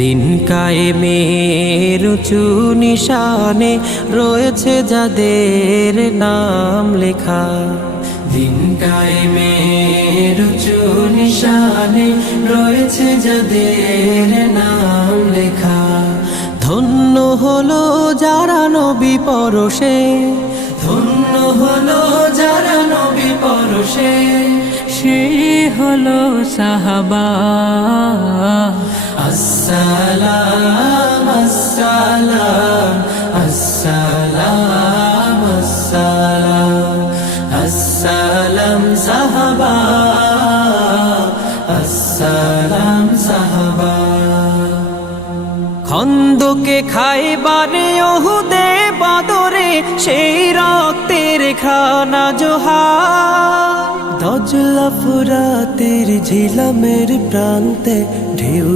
দিন কায়েমের উঁচু নিশানে রয়েছে যাদের নাম লেখা। দিন কায়েমের উঁচু নিশানে রয়েছে যাদের নাম লেখা। ধন্য হলো যারা নবী পরশে, ধন্য হলো যারা নবী পরশে, সে হলো সাহাবা। আসসালাম আসসালাম আসসালাম আসসালাম আসসালাম সাহাবা, আসসালাম সাহাবা। খন্দকে খাইবারে ওহুদে বাদরে সেই রক্তের খানা জোহার। দজলা ফুরাতের ঝিলামের প্রান্তে ঢেউ